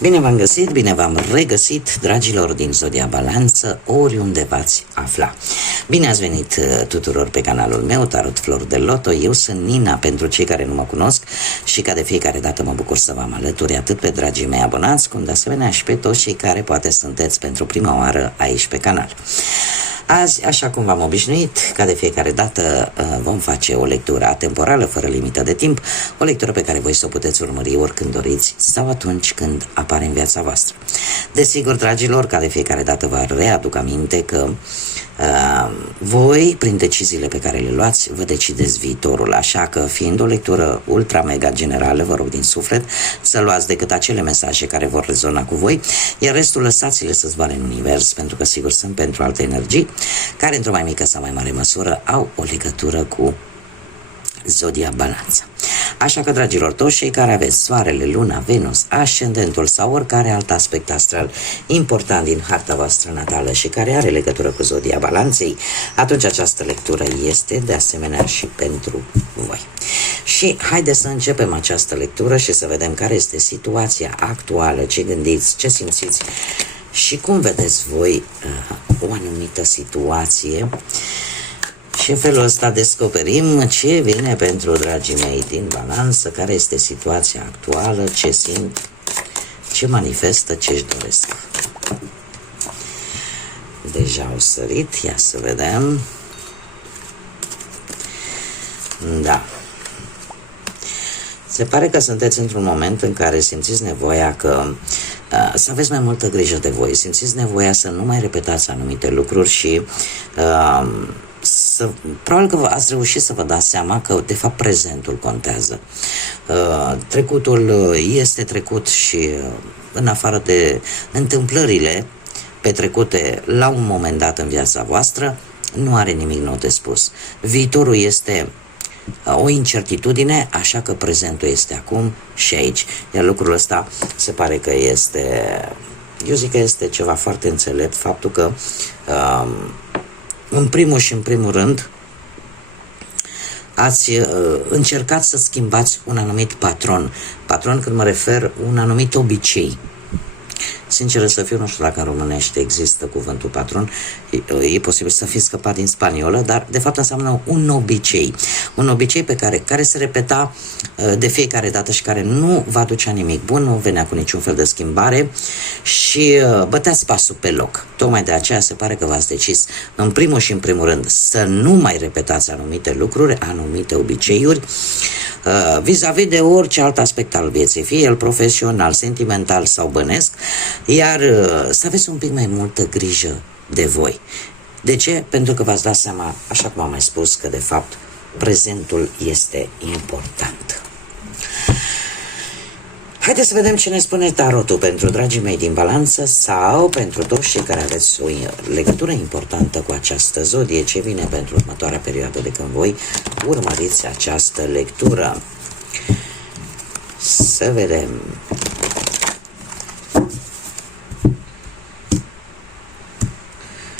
Bine v-am găsit, bine v-am regăsit, dragilor din Zodia Balanță, oriunde v-ați afla. Bine ați venit tuturor pe canalul meu, Tarot Flori de Loto. Eu sunt Nina, pentru cei care nu mă cunosc, și ca de fiecare dată mă bucur să vă am alături, atât pe dragii mei abonați, cum de asemenea și pe toți cei care poate sunteți pentru prima oară aici pe canal. Azi, așa cum v-am obișnuit, ca de fiecare dată vom face o lectură atemporală, fără limită de timp, o lectură pe care voi să o puteți urmări oricând doriți sau atunci când apare în viața voastră. Desigur, dragilor, ca de fiecare dată vă readuc aminte că voi, prin deciziile pe care le luați, vă decideți viitorul, așa că, fiind o lectură ultra mega generală, vă rog din suflet să luați decât acele mesaje care vor rezona cu voi, iar restul lăsați-le să zboare în univers, pentru că sigur sunt pentru alte energii care, într-o mai mică sau mai mare măsură, au o legătură cu Zodia Balanță. Așa că, dragilor, toți cei care aveți Soarele, Luna, Venus, Ascendentul sau oricare alt aspect astral important din harta voastră natală și care are legătură cu Zodia Balanței, atunci această lectură este de asemenea și pentru voi. Și haideți să începem această lectură și să vedem care este situația actuală, ce gândiți, ce simțiți și cum vedeți voi o anumită situație. Și în felul ăsta descoperim ce vine pentru dragii mei din Balanță, care este situația actuală, ce simt, ce manifestă, ce își doresc. Deja au sărit, ia să vedem. Da. Se pare că sunteți într-un moment în care simțiți nevoia să aveți mai multă grijă de voi, simțiți nevoia să nu mai repetați anumite lucruri și probabil că ați reușit să vă dați seama că de fapt prezentul contează. Trecutul este trecut și în afară de întâmplările petrecute la un moment dat în viața voastră, nu are nimic nou de spus. Viitorul este o incertitudine, așa că prezentul este acum și aici. Iar lucrul ăsta se pare că este, eu zic că este ceva foarte înțelept, faptul că în primul și în primul rând ați încercat să schimbați un anumit patron. Patron, când mă refer, un anumit obicei. Sincer să fiu, nu știu dacă în românește există cuvântul patron, e posibil să fi scăpat din spaniolă, dar de fapt înseamnă un obicei. Un obicei pe care se repeta de fiecare dată și care nu va ducea nimic bun, nu venea cu niciun fel de schimbare și băteați pasul pe loc. Tocmai de aceea se pare că v-ați decis în primul și în primul rând să nu mai repetați anumite lucruri, anumite obiceiuri, vis-a-vis de orice alt aspect al vieții, fie el profesional, sentimental sau bănesc, iar să aveți un pic mai multă grijă de voi. De ce? Pentru că v-ați dat seama, așa cum am mai spus, că de fapt prezentul este important. Haideți să vedem ce ne spune tarotul pentru dragii mei din Balanță sau pentru toți cei care aveți o legătură importantă cu această zodie, ce vine pentru următoarea perioadă de când voi urmăriți această lectură. Să vedem.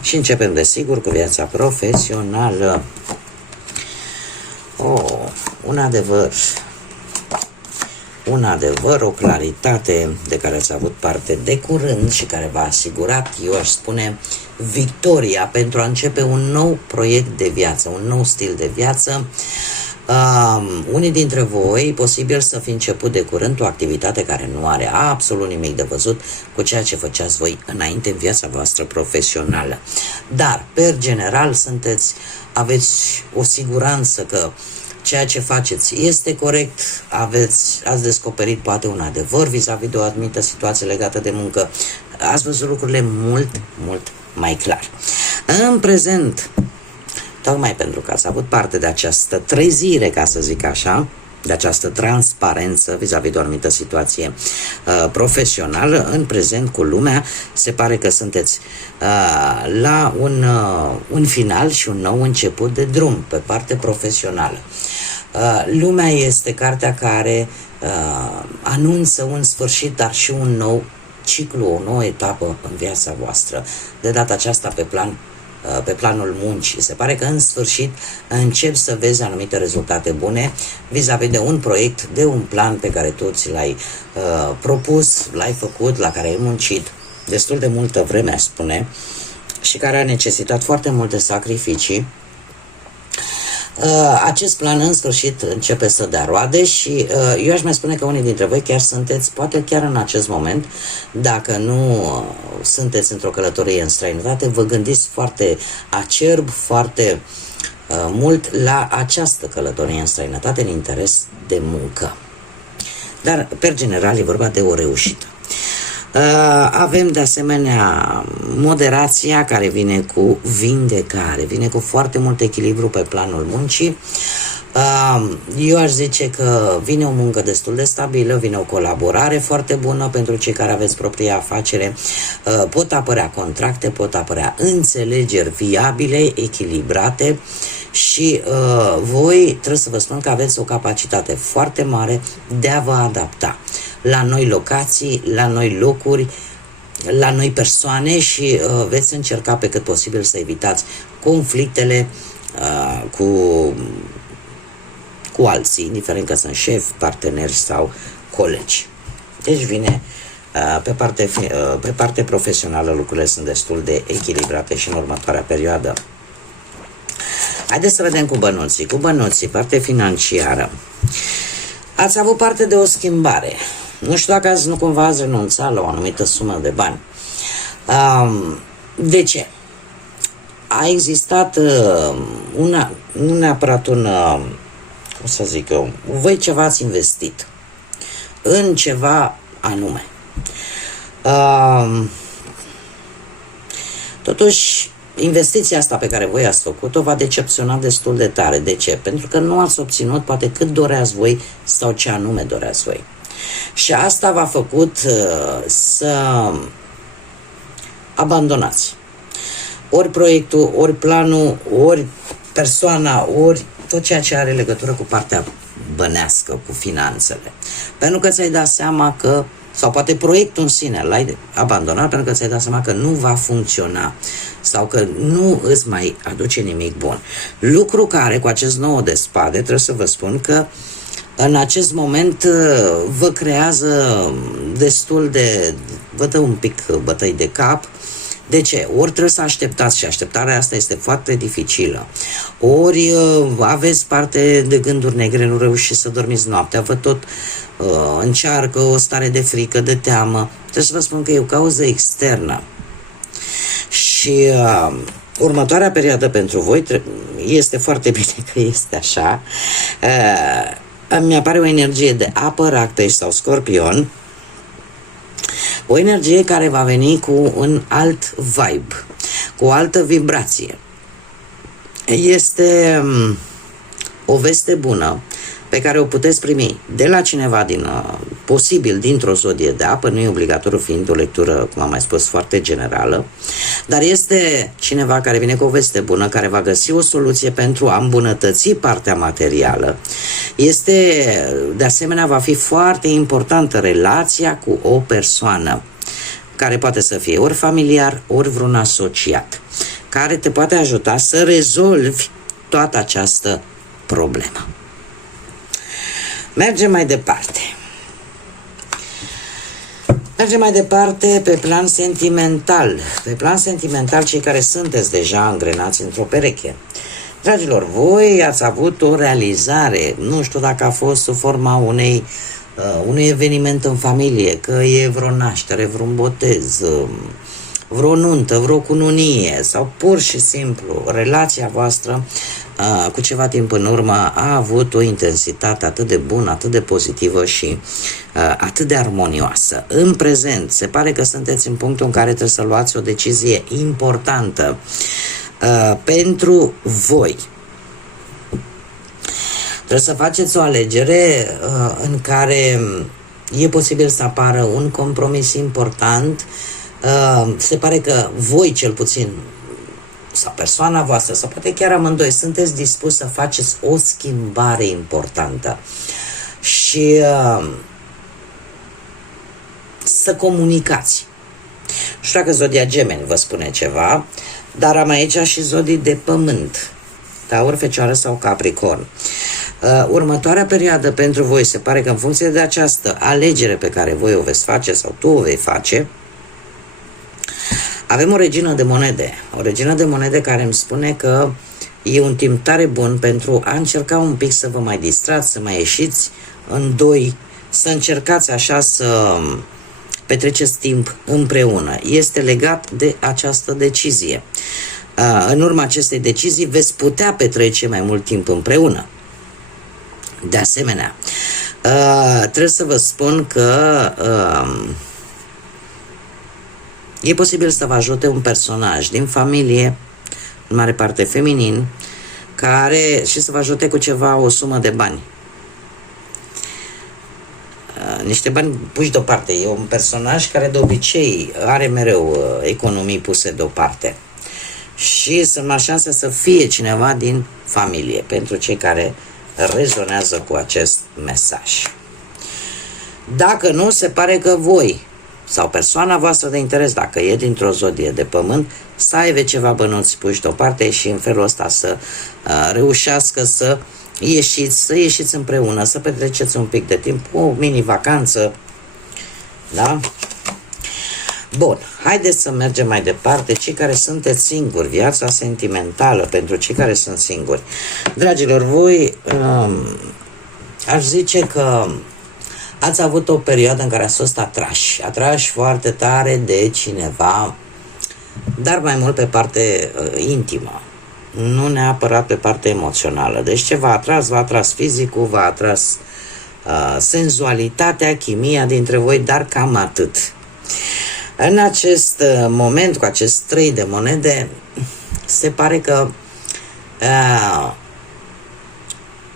Și începem, desigur, cu viața profesională. Un adevăr, o claritate de care ați avut parte de curând și care v-a asigurat, eu aș spune, victoria pentru a începe un nou proiect de viață, un nou stil de viață. Unii dintre voi, posibil să fi început de curând o activitate care nu are absolut nimic de văzut cu ceea ce făceați voi înainte în viața voastră profesională. Dar, per general, aveți o siguranță că ceea ce faceți este corect, ați descoperit poate un adevăr vis-a-vis de o anumită situație legată de muncă, ați văzut lucrurile mult, mult mai clar. În prezent, tocmai pentru că ați avut parte de această trezire, ca să zic așa, de această transparență vis-a-vis de o anumită situație profesională, în prezent cu lumea, se pare că sunteți la un final și un nou început de drum pe parte profesională. Lumea este cartea care anunță un sfârșit, dar și un nou ciclu, o nouă etapă în viața voastră. De data aceasta pe plan pe planul muncii. Se pare că în sfârșit începi să vezi anumite rezultate bune vis-a-vis de un proiect, de un plan pe care tu ți l-ai propus, l-ai făcut, la care ai muncit destul de multă vreme, aș spune, și care a necesitat foarte multe sacrificii. Acest plan în sfârșit începe să dea roade și eu aș mai spune că unii dintre voi chiar sunteți, poate chiar în acest moment, dacă nu sunteți într-o călătorie în străinătate, vă gândiți foarte acerb, foarte mult la această călătorie în străinătate în interes de muncă. Dar, per general, e vorba de o reușită. Avem de asemenea moderația care vine cu vindecare, vine cu foarte mult echilibru pe planul muncii. Eu aș zice că vine o muncă destul de stabilă, vine o colaborare foarte bună pentru cei care aveți propria afacere, pot apărea contracte, pot apărea înțelegeri viabile, echilibrate și voi trebuie să vă spun că aveți o capacitate foarte mare de a vă adapta la noi locații, la noi locuri, la noi persoane și veți încerca pe cât posibil să evitați conflictele cu alții, indiferent că sunt șefi, parteneri sau colegi. Deci vine pe parte profesională lucrurile sunt destul de echilibrate și în următoarea perioadă. Haideți să vedem cu bănuții. Cu bănuții, parte financiară. Ați avut parte de o schimbare. Nu știu dacă nu cumva ați renunțat la o anumită sumă de bani. De ce? A existat nu neapărat cum să zic eu, voi ceva ați investit în ceva anume. Totuși, investiția asta pe care voi ați făcut-o va decepționa destul de tare. De ce? Pentru că nu ați obținut poate cât doreați voi sau ce anume doreați voi. Și asta v-a făcut să abandonați ori proiectul, ori planul, ori persoana, ori tot ceea ce are legătură cu partea bănească, cu finanțele. Pentru că ți-ai dat seama că, sau poate proiectul în sine l-ai abandonat pentru că ți-ai dat seama că nu va funcționa sau că nu îți mai aduce nimic bun. Lucru care, cu acest 9 de spade, trebuie să vă spun că în acest moment vă creează destul de, vă dă un pic bătăi de cap. De ce? Ori trebuie să așteptați și așteptarea asta este foarte dificilă. Ori aveți parte de gânduri negre, nu reușiți să dormiți noaptea, vă tot încearcă o stare de frică, de teamă. Trebuie să vă spun că e o cauză externă. Și următoarea perioadă pentru voi este foarte bine că este așa. Mi apare o energie de apă, Racteș sau Scorpion. O energie care va veni cu un alt vibe, cu o altă vibrație. Este o veste bună pe care o puteți primi de la cineva posibil dintr-o zodie de apă, nu e obligatoriu fiind o lectură, cum am mai spus, foarte generală, dar este cineva care vine cu o veste bună, care va găsi o soluție pentru a îmbunătăți partea materială. De asemenea, va fi foarte importantă relația cu o persoană, care poate să fie ori familiar, ori vreun asociat, care te poate ajuta să rezolvi toată această problemă. Mergem mai departe. Mergem mai departe pe plan sentimental. Pe plan sentimental, cei care sunteți deja angrenați într-o pereche. Dragilor, voi ați avut o realizare, nu știu dacă a fost sub forma unui eveniment în familie, că e vreo naștere, vreun botez, vreo nuntă, vreo cununie sau pur și simplu relația voastră cu ceva timp în urmă a avut o intensitate atât de bună, atât de pozitivă și atât de armonioasă. În prezent, se pare că sunteți în punctul în care trebuie să luați o decizie importantă pentru voi. Trebuie să faceți o alegere în care e posibil să apară un compromis important. Se pare că voi, cel puțin, sau persoana voastră, sau poate chiar amândoi, sunteți dispuși să faceți o schimbare importantă și să comunicați. Nu știu dacă zodia Gemeni vă spune ceva, Dar am aici și zodii de pământ, Taur, Fecioară sau Capricorn. Următoarea perioadă pentru voi, se pare că în funcție de această alegere pe care voi o veți face sau tu o vei face, avem o regină de monede. O regină de monede care îmi spune că e un timp tare bun pentru a încerca un pic să vă mai distrați, să mai ieșiți în doi, să încercați așa să petreceți timp împreună. Este legat de această decizie. În urma acestei decizii veți putea petrece mai mult timp împreună. De asemenea, trebuie să vă spun că e posibil să vă ajute un personaj din familie, în mare parte feminin, care și să vă ajute cu ceva, o sumă de bani. Niște bani puși deoparte. E un personaj care de obicei are mereu economii puse deoparte. Și sunt mai șanse să fie cineva din familie, pentru cei care rezonează cu acest mesaj. Dacă nu, se pare că voi sau persoana voastră de interes, dacă e dintr-o zodie de pământ, să aibă ceva bănuți puși deoparte și în felul ăsta să reușească să ieșiți împreună, să petreceți un pic de timp, o mini-vacanță, da? Bun, haideți să mergem mai departe. Cei care sunteți singuri, viața sentimentală pentru cei care sunt singuri. Dragilor, voi aș zice că ați avut o perioadă în care ați fost atrași foarte tare de cineva, dar mai mult pe parte intimă, nu neapărat pe parte emoțională. Deci ce v-a atras fizicul, v-a atras senzualitatea, chimia dintre voi, dar cam atât. În acest moment, cu acest 3 de monede, se pare că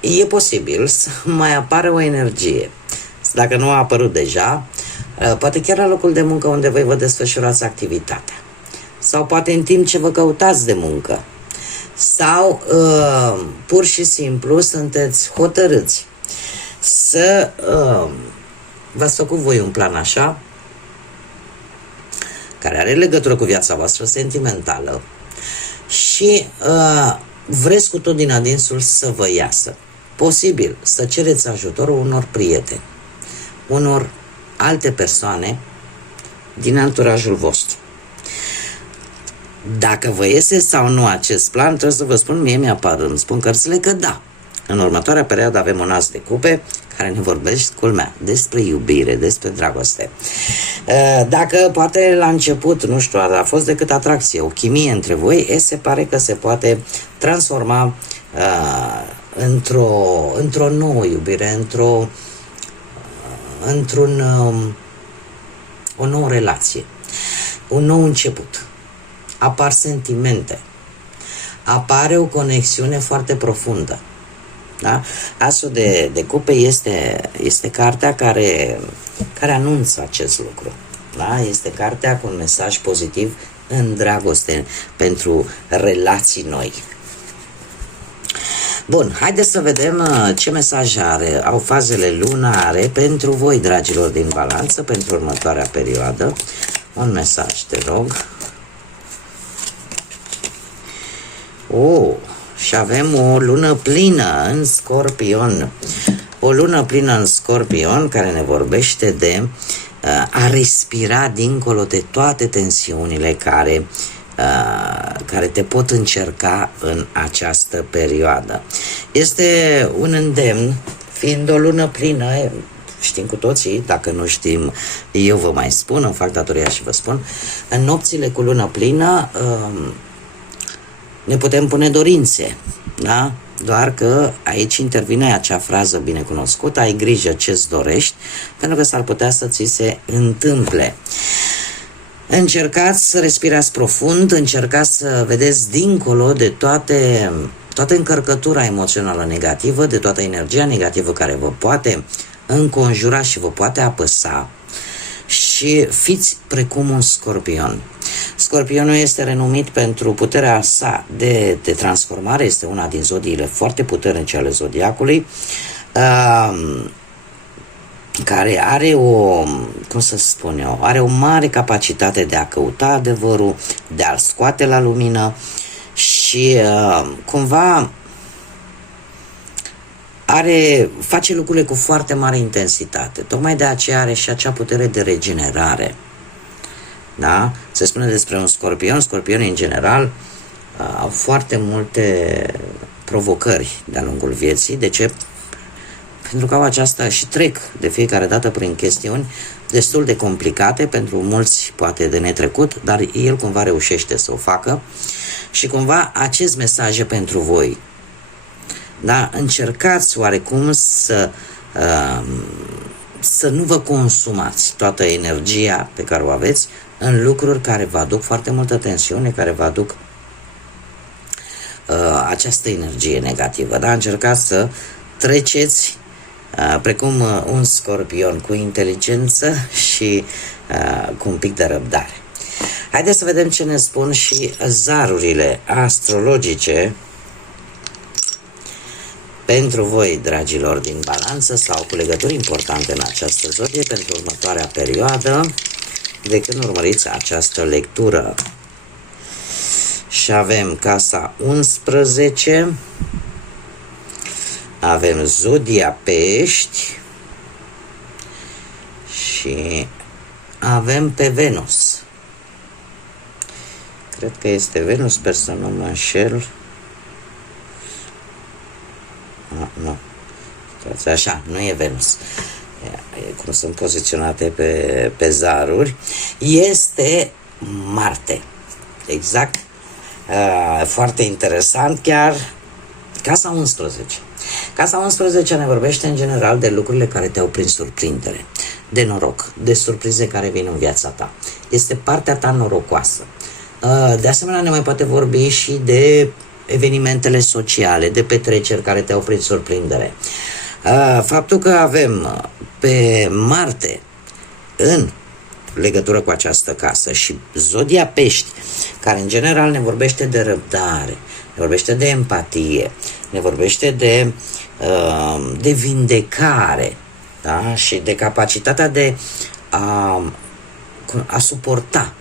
e posibil să mai apară o energie. Dacă nu a apărut deja, poate chiar la locul de muncă unde voi vă desfășurați activitatea. Sau poate în timp ce vă căutați de muncă. Sau pur și simplu sunteți hotărâți să v-ați făcut voi un plan așa, care are legătură cu viața voastră sentimentală și vreți cu tot din adinsul să vă iasă. Posibil să cereți ajutorul unor prieteni, unor alte persoane din anturajul vostru. Dacă vă iese sau nu acest plan, trebuie să vă spun, îmi spun cărțile că da. În următoarea perioadă avem un as de cupe care ne vorbește, culmea, despre iubire, despre dragoste. Dacă poate la început, nu știu, a fost decât atracție, o chimie între voi, se pare că se poate transforma într-o nouă iubire, o nouă relație, un nou început. Apar sentimente, apare o conexiune foarte profundă. Da? Asul de cupe este cartea care anunță acest lucru. Da? Este cartea cu un mesaj pozitiv în dragoste pentru relații noi. Bun, haideți să vedem ce mesaj au fazele lunare pentru voi, dragilor din Balanță, pentru următoarea perioadă. Un mesaj, te rog. Și avem o lună plină în Scorpion. O lună plină în Scorpion care ne vorbește de a respira dincolo de toate tensiunile care te pot încerca în această perioadă. Este un îndemn, fiind o lună plină, știm cu toții, dacă nu știm, eu vă mai spun, îmi fac datoria și vă spun, în nopțile cu lună plină ne putem pune dorințe, da? Doar că aici intervine acea frază binecunoscută, ai grijă ce-ți dorești, pentru că s-ar putea să ți se întâmple. Încercați să respirați profund, încercați să vedeți dincolo de toată încărcătura emoțională negativă, de toată energia negativă care vă poate înconjura și vă poate apăsa și fiți precum un scorpion. Scorpionul este renumit pentru puterea sa de transformare, este una din zodiile foarte puternice ale zodiacului. care are o, cum să spun eu, are o mare capacitate de a căuta adevărul, de a-l scoate la lumină și cumva face lucrurile cu foarte mare intensitate. Tocmai de aceea are și acea putere de regenerare. Da? Se spune despre un scorpion. Scorpionii în general au foarte multe provocări de-a lungul vieții. De ce? Pentru că au aceasta și trec de fiecare dată prin chestiuni destul de complicate, pentru mulți poate de netrecut, dar el cumva reușește să o facă și cumva acest mesaj e pentru voi. Da? Încercați oarecum să nu vă consumați toată energia pe care o aveți în lucruri care vă aduc foarte multă tensiune, care vă aduc această energie negativă. Da? Încercați să treceți precum un scorpion, cu inteligență și cu un pic de răbdare. Haideți să vedem ce ne spun și zarurile astrologice pentru voi, dragilor din Balanță, sau cu legături importante în această zodie pentru următoarea perioadă de când urmăriți această lectură. Și avem casa 11, avem zodia Pești și avem pe Venus. Cred că este Venus, sper să nu mă înșel. Nu. Așa, nu e Venus. Cum sunt poziționate pe zaruri. Este Marte. Exact. Foarte interesant chiar. Casa 11. Casa 11 ne vorbește în general de lucrurile care te-au prins surprindere, de noroc, de surprize care vin în viața ta. Este partea ta norocoasă. De asemenea, ne mai poate vorbi și de evenimentele sociale, de petreceri care te-au prins surprindere. Faptul că avem pe Marte în legătură cu această casă și zodia Pești, care în general ne vorbește de răbdare, ne vorbește de empatie, ne vorbește de vindecare, da? Și de capacitatea de a suporta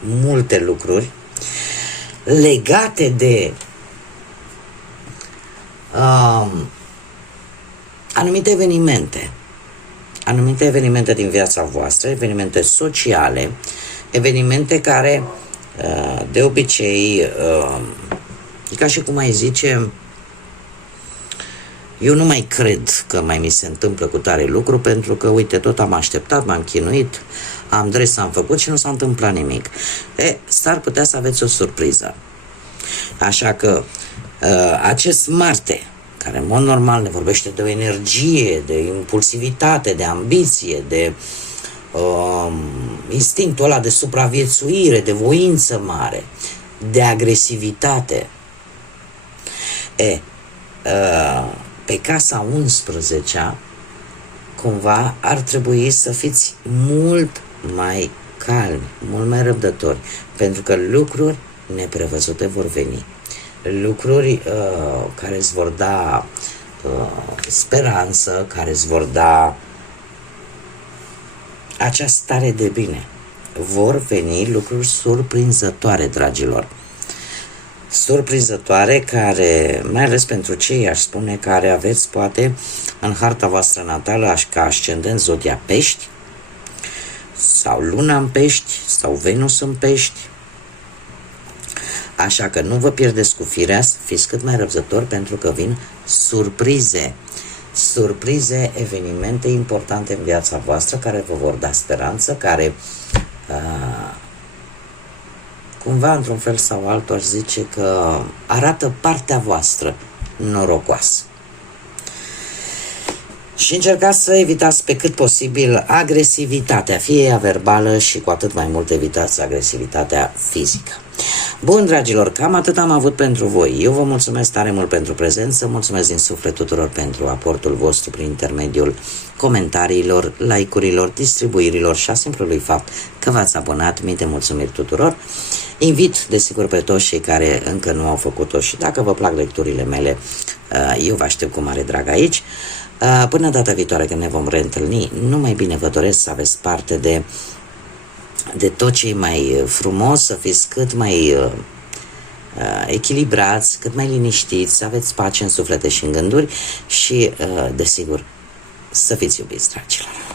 multe lucruri legate de anumite evenimente din viața voastră, evenimente sociale, evenimente care de obicei, e ca și cum ai zice, eu nu mai cred că mai mi se întâmplă cu tare lucru, pentru că, uite, tot am așteptat, m-am chinuit, am dres, am făcut și nu s-a întâmplat nimic. S-ar putea să aveți o surpriză. Așa că acest Marte, care în mod normal ne vorbește de o energie, de impulsivitate, de ambiție, de instinctul ăla de supraviețuire, de voință mare, de agresivitate. Pe casa 11 cumva ar trebui să fiți mult mai calmi, mult mai răbdători, pentru că lucruri neprevăzute vor veni. Lucruri care îți vor da speranță, care îți vor da acea stare de bine. Vor veni lucruri surprinzătoare, dragilor. Surprinzătoare, care, mai ales pentru cei, aș spune, care aveți poate în harta voastră natală ca ascendent zodia Pești, sau Luna în Pești, sau Venus în Pești. Așa că nu vă pierdeți cu firea, fiți cât mai răbdători, pentru că vin surprize, evenimente importante în viața voastră, care vă vor da speranță, care cumva, într-un fel sau altul, aș zice că arată partea voastră norocoasă. Și încercați să evitați pe cât posibil agresivitatea, fie ea verbală, și cu atât mai mult evitați agresivitatea fizică. Bun, dragilor, cam atât am avut pentru voi. Eu vă mulțumesc tare mult pentru prezență, mulțumesc din suflet tuturor pentru aportul vostru prin intermediul comentariilor, like-urilor, distribuirilor și a simplului fapt că v-ați abonat. Mii de mulțumiri tuturor. Invit, desigur, pe toți cei care încă nu au făcut-o, și dacă vă plac lecturile mele, eu vă aștept cu mare drag aici. Până data viitoare când ne vom reîntâlni, numai bine vă doresc să aveți parte de tot ce e mai frumos, să fiți cât mai echilibrați, cât mai liniștiți, să aveți pace în suflete și în gânduri și, desigur, să fiți iubiți, dragilor.